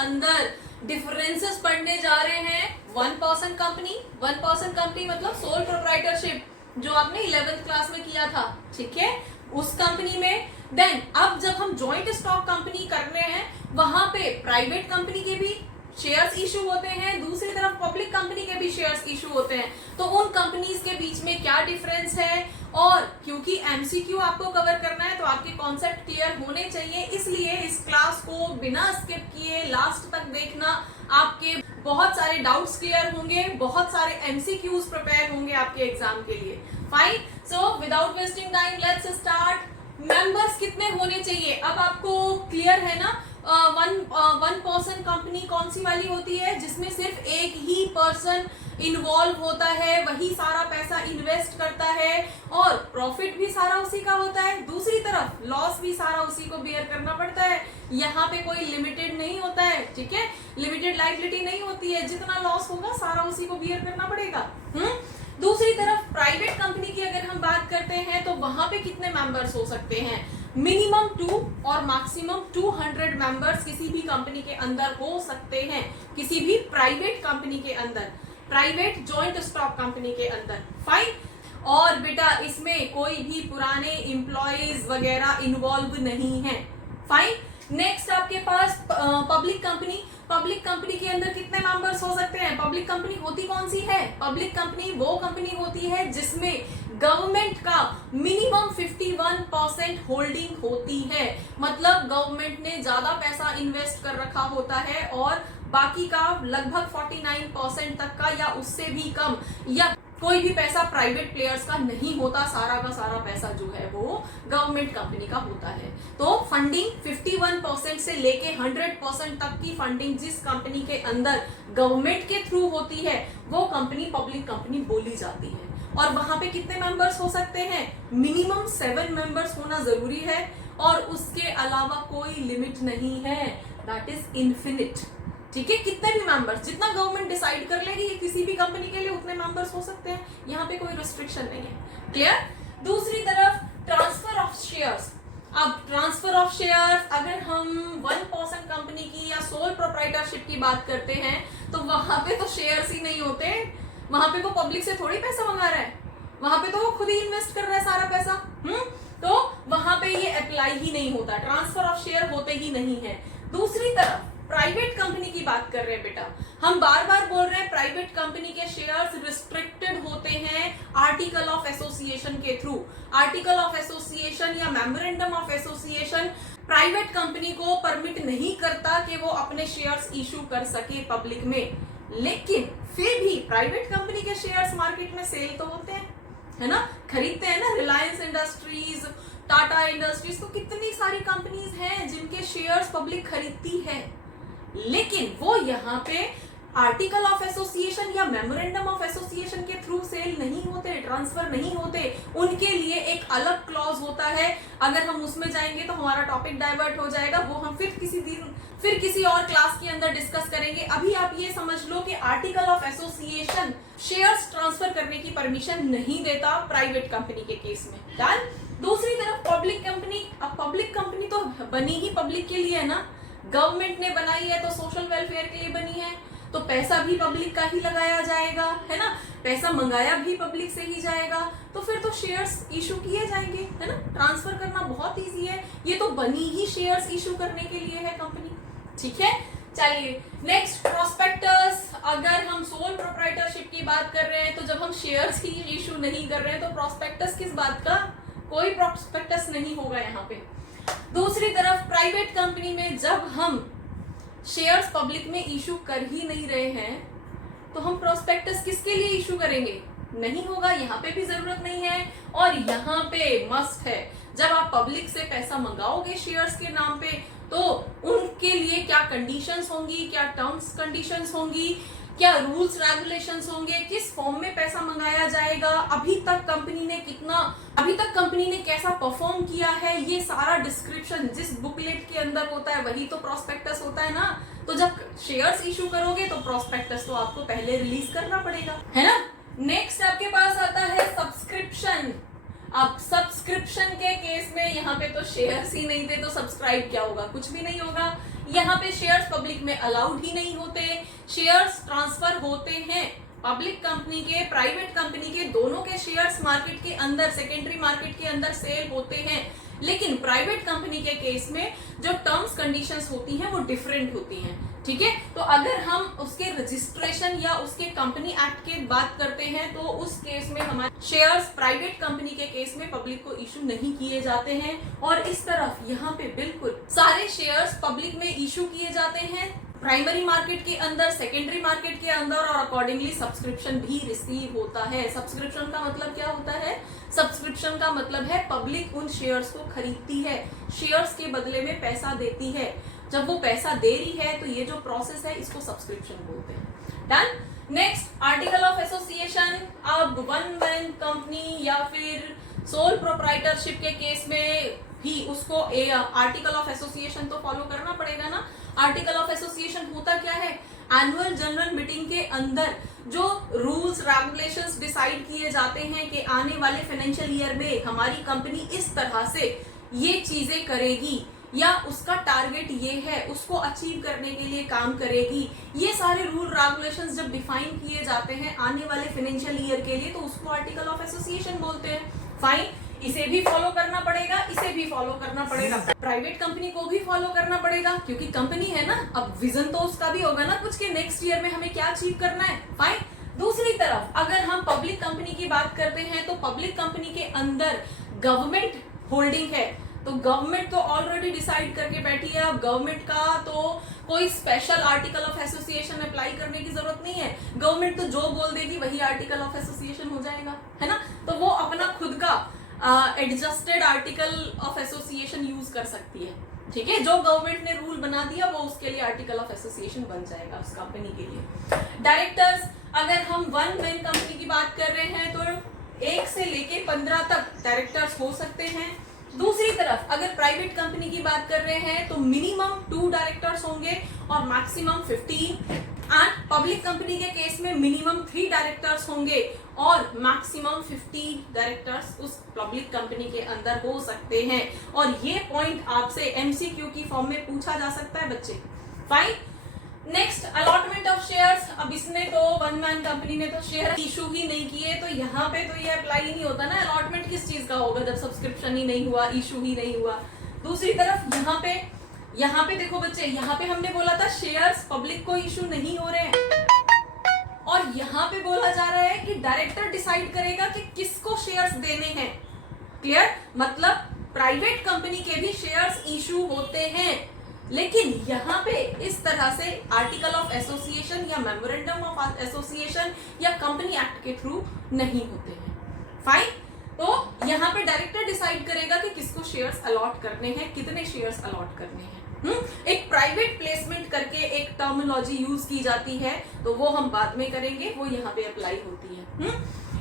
अंदर डिफरेंसेस पढ़ने जा रहे हैं। वन पर्सन कंपनी मतलब सोल प्रोप्राइटरशिप, जो आपने 11th क्लास में किया था, ठीक है, उस कंपनी में। देन अब जब हम जॉइंट स्टॉक कंपनी कर रहे हैं, वहां पे प्राइवेट कंपनी के भी शेयर्स इशू होते हैं, दूसरी तरफ पब्लिक कंपनी के भी शेयर्स इशू होते हैं। तो उन कंपनीज के बीच में क्या डिफरेंस है, और क्योंकि एमसीक्यू आपको कवर करना है तो आपके कॉन्सेप्ट क्लियर होने चाहिए, इसलिए इस क्लास को बिना स्किप किए लास्ट तक देखना। आपके बहुत सारे डाउट्स क्लियर होंगे, बहुत सारे एमसीक्यूज प्रिपेयर होंगे आपके एग्जाम के लिए। Fine, so without wasting time let's start. Members कितने होने चाहिए, अब आपको क्लियर है ना। वन पर्सन कंपनी कौन सी वाली होती है, जिसमें सिर्फ एक ही पर्सन इन्वॉल्व होता है, वही सारा पैसा इन्वेस्ट करता है और प्रॉफिट भी सारा उसी का होता है। दूसरी तरफ लॉस भी सारा उसी को बियर करना पड़ता है। यहाँ पे कोई लिमिटेड नहीं होता है, ठीक है, लिमिटेड लायबिलिटी नहीं होती है, जितना लॉस होगा सारा उसी को बियर करना पड़ेगा। दूसरी तरफ प्राइवेट कंपनी की अगर हम बात करते हैं तो वहां पे कितने मेंबर्स हो सकते हैं, मिनिमम 2 और मैक्सिमम 200 मेंबर्स किसी भी कंपनी के अंदर हो सकते हैं, किसी भी प्राइवेट कंपनी के अंदर, प्राइवेट जॉइंट स्टॉक कंपनी के अंदर। फाइन, और बेटा इसमें कोई भी पुराने एम्प्लॉयज वगैरह इन्वॉल्व नहीं है। फाइन, नेक्स्ट आपके पास पब्लिक कंपनी के अंदर कितने मेंबर्स हो सकते हैं। पब्लिक कंपनी होती कौन सी है, पब्लिक कंपनी वो कंपनी होती है जिसमें गवर्नमेंट का मिनिमम 51% होल्डिंग होती है, मतलब गवर्नमेंट ने ज्यादा पैसा इन्वेस्ट कर रखा होता है और बाकी का लगभग 49% तक का या उससे भी कम, या कोई भी पैसा प्राइवेट प्लेयर्स का नहीं होता, सारा का सारा पैसा जो है वो गवर्नमेंट कंपनी का होता है। तो फंडिंग 51% से लेके 100% तक की फंडिंग जिस कंपनी के अंदर गवर्नमेंट के थ्रू होती है वो कंपनी पब्लिक कंपनी बोली जाती है। और वहां पे कितने मेंबर्स हो सकते हैं, मिनिमम 7 मेंबर्स होना जरूरी है और उसके अलावा कोई लिमिट नहीं है, दैट इज इन्फिनिट। ठीक है, कितने भी मेंबर्स, जितना गवर्नमेंट डिसाइड कर लेगी ये किसी भी कंपनी के लिए उतने मेंबर्स हो सकते हैं, यहाँ पे कोई रिस्ट्रिक्शन नहीं है। क्लियर। दूसरी तरफ ट्रांसफर ऑफ शेयर्स। अब ट्रांसफर ऑफ शेयर्स अगर हम वन पर्सन कंपनी की या सोल प्रोप्राइटरशिप की बात करते हैं तो वहां पे तो शेयर्स ही नहीं होते, वहां पे वो पब्लिक से थोड़ी पैसा मंगा रहा है, वहां पे तो वो खुद ही इन्वेस्ट कर रहा है सारा पैसा। तो वहां पे ये अप्लाई ही नहीं होता, ट्रांसफर ऑफ शेयर होते ही नहीं है। दूसरी तरफ प्राइवेट कंपनी की बात कर रहे हैं बेटा, हम बार बार बोल रहे हैं प्राइवेट कंपनी के शेयर्स रिस्ट्रिक्टेड होते हैं आर्टिकल ऑफ एसोसिएशन के थ्रू। आर्टिकल ऑफ एसोसिएशन या memorandum of association private company को परमिट नहीं करता कि वो अपने शेयर्स इशू कर सके पब्लिक में, लेकिन फिर भी प्राइवेट कंपनी के शेयर्स मार्केट में सेल तो होते हैं, है ना, खरीदते हैं ना। रिलायंस इंडस्ट्रीज, टाटा इंडस्ट्रीज, तो कितनी सारी कंपनीज हैं जिनके शेयर्स पब्लिक खरीदती है, लेकिन वो यहाँ पे आर्टिकल ऑफ एसोसिएशन या मेमोरेंडम ऑफ एसोसिएशन के थ्रू सेल नहीं होते, ट्रांसफर नहीं होते, उनके लिए एक अलग क्लॉज होता है। अगर हम उसमें जाएंगे तो हमारा टॉपिक डाइवर्ट हो जाएगा, वो हम फिर किसी और क्लास के अंदर डिस्कस करेंगे। अभी आप ये समझ लो कि article of association shares transfer करने की परमिशन नहीं देता प्राइवेट कंपनी के केस में। डन। दूसरी तरफ पब्लिक कंपनी, अब पब्लिक कंपनी तो बनी ही पब्लिक के लिए है ना, गवर्नमेंट ने बनाई है तो सोशल वेलफेयर के लिए बनी है, तो पैसा भी पब्लिक का ही लगाया जाएगा, है ना, पैसा मंगाया भी पब्लिक से ही जाएगा, तो फिर तो शेयर्स इशू किए जाएंगे, है ना, ट्रांसफर करना बहुत इजी है, ये तो बनी ही शेयर्स इशू करने के लिए है कंपनी। ठीक है, चलिए नेक्स्ट प्रोस्पेक्टस। अगर हम सोल प्रोप्राइटरशिप की बात कर रहे हैं तो जब हम शेयर्स ही इशू नहीं कर रहे हैं तो प्रोस्पेक्टस किस बात का, कोई प्रोस्पेक्टस नहीं होगा यहाँ पे। दूसरी तरफ प्राइवेट कंपनी में जब हम शेयर्स पब्लिक में इशू कर ही नहीं रहे हैं तो हम प्रोस्पेक्टस किसके लिए इशू करेंगे, नहीं होगा, यहाँ पे भी जरूरत नहीं है। और यहाँ पे मस्ट है, जब आप पब्लिक से पैसा मंगाओगे शेयर्स के नाम पे तो उनके लिए क्या कंडीशंस होंगी, क्या टर्म्स कंडीशंस होंगी, क्या रूल्स रेगुलेशंस होंगे, किस फॉर्म में पैसा मंगाया जाएगा, अभी तक कंपनी ने कैसा परफॉर्म किया है, ये सारा डिस्क्रिप्शन जिस बुकलेट के अंदर होता है वही तो प्रोस्पेक्टस होता है ना। तो जब शेयर्स इशू करोगे तो प्रोस्पेक्टस तो आपको पहले रिलीज करना पड़ेगा, है ना। नेक्स्ट आपके पास आता है सब्सक्रिप्शन। अब सब्सक्रिप्शन के केस में यहाँ पे तो शेयर्स ही नहीं थे तो सब्सक्राइब क्या होगा, कुछ भी नहीं होगा। यहाँ पे शेयर्स पब्लिक में अलाउड ही नहीं होते, शेयर्स ट्रांसफर होते हैं पब्लिक कंपनी के, प्राइवेट कंपनी के, दोनों के शेयर्स मार्केट के अंदर, सेकेंडरी मार्केट के अंदर सेल होते हैं। लेकिन प्राइवेट कंपनी के केस में जो टर्म्स कंडीशंस होती हैं वो डिफरेंट होती हैं, ठीक है। तो अगर हम उसके रजिस्ट्रेशन या उसके कंपनी एक्ट की बात करते हैं तो उस केस में हमारे शेयर्स प्राइवेट कंपनी के केस में पब्लिक को इशू नहीं किए जाते हैं, और इस तरफ यहाँ पे बिल्कुल सारे शेयर्स पब्लिक में इशू किए जाते हैं, प्राइमरी मार्केट के अंदर, सेकेंडरी मार्केट के अंदर, और अकॉर्डिंगली सब्सक्रिप्शन भी रिसीव होता है। सब्सक्रिप्शन का मतलब क्या होता है? सब्सक्रिप्शन का मतलब है पब्लिक उन शेयर्स को खरीदती है, शेयर्स के बदले में पैसा देती है। जब वो पैसा दे रही है तो ये जो प्रोसेस है इसको सब्सक्रिप्शन बोलते हैं। Done. Next, article of association. अब वन मैन कंपनी या फिर सोल प्रोप्राइटरशिप के केस में भी उसको आर्टिकल ऑफ एसोसिएशन तो फॉलो करना पड़ेगा ना। आर्टिकल ऑफ एसोसिएशन होता क्या है? एनुअल जनरल मीटिंग के अंदर जो रूल्स रेगुलेशंस डिसाइड किए जाते हैं कि आने वाले फाइनेंशियल ईयर में हमारी कंपनी इस तरह से ये चीजें करेगी या उसका टारगेट ये है, उसको अचीव करने के लिए काम करेगी, ये सारे रूल रेगुलेशंस जब डिफाइन किए जाते हैं आने वाले फाइनेंशियल ईयर के लिए तो उसको आर्टिकल ऑफ एसोसिएशन बोलते हैं। फाइन, इसे भी फॉलो करना पड़ेगा, इसे भी फॉलो करना पड़ेगा, प्राइवेट कंपनी को भी फॉलो करना पड़ेगा क्योंकि कंपनी है ना। अब विजन तो उसका भी होगा ना कुछ के नेक्स्ट ईयर में हमें क्या अचीव करना है। फाइन। दूसरी तरफ अगर हम पब्लिक कंपनी की बात करते हैं तो पब्लिक कंपनी के अंदर गवर्नमेंट होल्डिंग है, तो गवर्नमेंट तो ऑलरेडी डिसाइड करके बैठी है। अब गवर्नमेंट का तो कोई special article of association apply करने की जरूरत नहीं है, गवर्नमेंट तो जो बोल देगी वही आर्टिकल ऑफ एसोसिएशन हो जाएगा, है ना। तो वो अपना खुद का adjusted article of association use कर सकती है, ठीक है। जो गवर्नमेंट ने रूल बना दिया वो उसके लिए आर्टिकल ऑफ एसोसिएशन बन जाएगा उस कंपनी के लिए। डायरेक्टर्स, अगर हम वन मैन कंपनी की बात कर रहे हैं तो 1 से लेके 15 तक डायरेक्टर्स हो सकते हैं। दूसरी तरफ अगर प्राइवेट कंपनी की बात कर रहे हैं तो मिनिमम 2 डायरेक्टर्स होंगे और मैक्सिमम 15। एंड पब्लिक कंपनी के केस में मिनिमम 3 डायरेक्टर्स होंगे और मैक्सिमम 50 डायरेक्टर्स उस पब्लिक कंपनी के अंदर हो सकते हैं। और ये पॉइंट आपसे एमसीक्यू की फॉर्म में पूछा जा सकता है बच्चे। Fine. Next, allotment of shares. अब इसने तो वन मैन कंपनी ने तो शेयर इशू ही नहीं किए तो यहाँ पे तो ये अप्लाई ही नहीं होता ना। अलॉटमेंट किस चीज का होगा जब सब्सक्रिप्शन ही नहीं हुआ, इशू ही नहीं हुआ। दूसरी तरफ यहाँ पे देखो बच्चे, यहाँ पे हमने बोला था शेयर्स पब्लिक को इशू नहीं हो रहे हैं और यहाँ पे बोला जा रहा है कि डायरेक्टर डिसाइड करेगा कि किसको शेयर्स देने हैं। क्लियर? मतलब प्राइवेट कंपनी के भी शेयर्स इशू होते हैं, लेकिन यहाँ पे इस तरह से आर्टिकल ऑफ एसोसिएशन या मेमोरेंडम ऑफ एसोसिएशन या कंपनी एक्ट के थ्रू नहीं होते हैं। फाइन। तो यहाँ पे डायरेक्टर डिसाइड करेगा कि किसको शेयर्स अलॉट करने हैं, कितने शेयर्स अलॉट करने हैं। एक प्राइवेट प्लेसमेंट करके एक टर्मिनोलॉजी यूज की जाती है तो वो हम बाद में करेंगे, वो यहाँ पे अप्लाई होती है।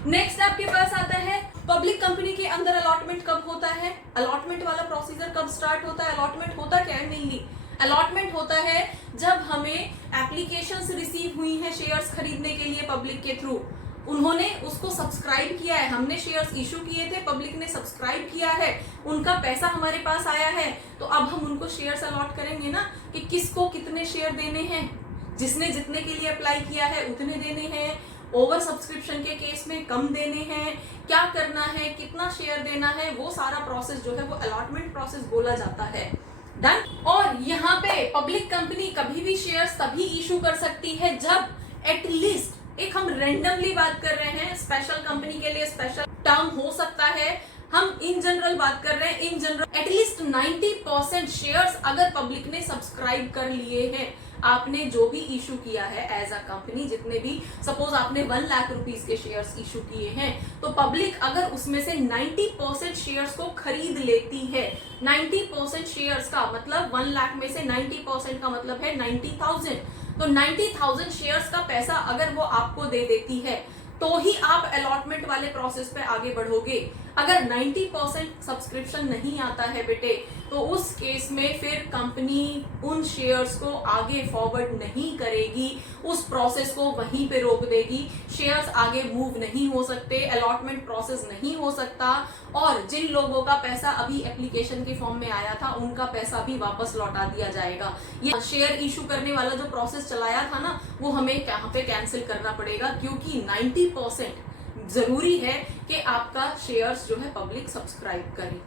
नेक्स्ट आपके पास आता है पब्लिक कंपनी के अंदर अलॉटमेंट कब होता है, अलॉटमेंट वाला प्रोसीजर कब स्टार्ट होता है। अलॉटमेंट होता क्या है? मेनली अलॉटमेंट होता है जब हमें एप्लीकेशंस रिसीव हुई हैं शेयर्स खरीदने के लिए पब्लिक के थ्रू, उन्होंने उसको सब्सक्राइब किया है, हमने शेयर्स इशू किए थे, पब्लिक ने सब्सक्राइब किया है, उनका पैसा हमारे पास आया है, तो अब हम उनको शेयर्स अलॉट करेंगे ना कि किसको कितने शेयर देने हैं। जिसने जितने के लिए अप्लाई किया है उतने देने हैं, ओवर सब्सक्रिप्शन के केस में कम देने हैं, क्या करना है, कितना शेयर देना है, वो सारा प्रोसेस जो है वो अलॉटमेंट प्रोसेस बोला जाता है। डन। और यहाँ पे पब्लिक कंपनी कभी भी शेयर्स तभी इशू कर सकती है जब एटलीस्ट, एक हम रेंडमली बात कर रहे हैं, स्पेशल कंपनी के लिए स्पेशल टर्म हो सकता है, हम इन जनरल बात कर रहे हैं, इन जनरल एटलीस्ट 90% शेयर्स अगर पब्लिक ने सब्सक्राइब कर लिए हैं, आपने जो भी इशू किया है एज अ कंपनी, जितने भी सपोज आपने 1 लाख रुपीस के शेयर्स इशू किए हैं, तो पब्लिक अगर उसमें से 90% शेयर्स को खरीद लेती है, 90% शेयर्स का मतलब 1 लाख में से 90% का मतलब है 90,000, तो 90,000 शेयर्स का पैसा अगर वो आपको दे देती है तो ही आप अलॉटमेंट वाले प्रोसेस पे आगे बढ़ोगे। अगर 90% सब्सक्रिप्शन नहीं आता है बेटे, तो उस केस में फिर कंपनी उन शेयर्स को आगे फॉरवर्ड नहीं करेगी, उस प्रोसेस को वहीं पे रोक देगी, शेयर्स आगे मूव नहीं हो सकते, अलॉटमेंट प्रोसेस नहीं हो सकता, और जिन लोगों का पैसा अभी एप्लीकेशन के फॉर्म में आया था उनका पैसा भी वापस लौटा दिया जाएगा। ये शेयर इशू करने वाला जो प्रोसेस चलाया था ना, वो हमें यहाँ पे कैंसिल करना पड़ेगा, क्योंकि 90% जरूरी है कि आपका शेयर्स जो है पब्लिक सब्सक्राइब करे।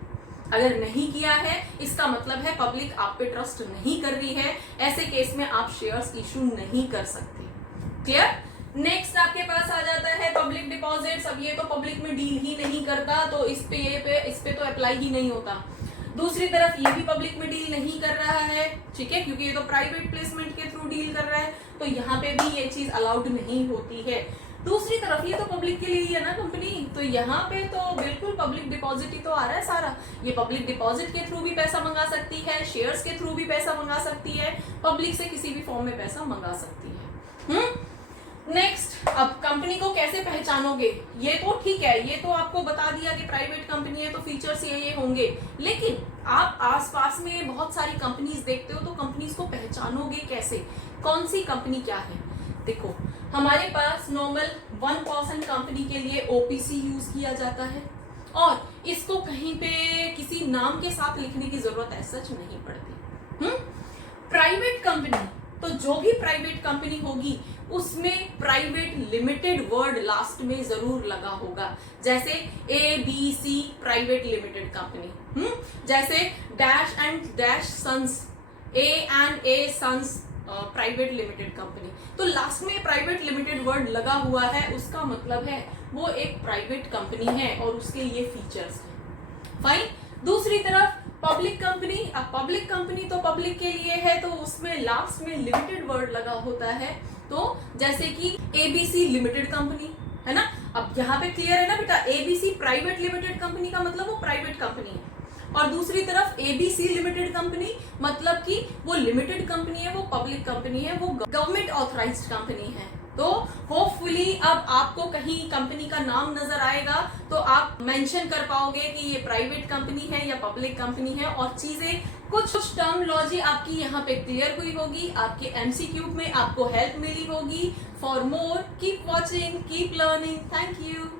अगर नहीं किया है, इसका मतलब है पब्लिक आप पे ट्रस्ट नहीं कर रही है, ऐसे केस में आप शेयर्स इशू नहीं कर सकते। क्लियर? नेक्स्ट आपके पास आ जाता है पब्लिक डिपॉजिट्स। अब ये तो पब्लिक में डील ही नहीं करता, तो इस पे तो अप्लाई ही नहीं होता। दूसरी तरफ ये भी पब्लिक में डील नहीं कर रहा है, ठीक है, क्योंकि ये तो प्राइवेट प्लेसमेंट के थ्रू डील कर रहा है, तो यहाँ पे भी ये चीज अलाउड नहीं होती है। दूसरी तरफ ये तो पब्लिक के लिए ही है ना कंपनी, तो यहाँ पे तो बिल्कुल पब्लिक डिपॉजिट ही तो आ रहा है सारा। ये पब्लिक डिपॉजिट के थ्रू भी पैसा मंगा सकती है, शेयर्स के थ्रू भी पैसा मंगा सकती है, पब्लिक से किसी भी फॉर्म में पैसा मंगा सकती है। नेक्स्ट, अब कंपनी को कैसे पहचानोगे? ये तो ठीक है, ये तो आपको बता दिया कि प्राइवेट कंपनी है तो फीचर्स ये होंगे, लेकिन आप आसपास में बहुत सारी कंपनीज देखते हो, तो कंपनीज को पहचानोगे कैसे? कौन सी कंपनी क्या है? देखो, हमारे पास नॉर्मल 1% कंपनी के लिए ओपीसी यूज किया जाता है, और इसको कहीं पे किसी नाम के साथ लिखने की जरूरत है सच नहीं पड़ती। प्राइवेट कंपनी, तो जो भी प्राइवेट कंपनी होगी उसमें प्राइवेट लिमिटेड वर्ड लास्ट में जरूर लगा होगा, जैसे ABC प्राइवेट लिमिटेड कंपनी, जैसे dash and dash sons, A&A sons private limited company, तो लास्ट में प्राइवेट लिमिटेड वर्ड लगा हुआ है, उसका मतलब है वो एक प्राइवेट कंपनी है और उसके ये फीचर्स हैं। फाइन। दूसरी तरफ पब्लिक कंपनी, अब पब्लिक कंपनी तो पब्लिक के लिए है, तो उसमें लास्ट में लिमिटेड वर्ड लगा होता है, तो जैसे कि ABC लिमिटेड कंपनी है ना। अब यहाँ पे क्लियर है ना बेटा, ABC प्राइवेट लिमिटेड कंपनी का मतलब वो प्राइवेट कंपनी है, और दूसरी तरफ ABC लिमिटेड कंपनी मतलब कि वो लिमिटेड कंपनी है, वो पब्लिक कंपनी है, वो गवर्नमेंट ऑथराइज्ड कंपनी है। तो होपफुली अब आपको कहीं कंपनी का नाम नजर आएगा तो आप मेंशन कर पाओगे कि ये प्राइवेट कंपनी है या पब्लिक कंपनी है, और चीजें कुछ टर्मिनोलॉजी आपकी यहाँ पे क्लियर हुई होगी, आपके MCQ में आपको हेल्प मिली होगी। For more keep watching, keep learning. Thank you.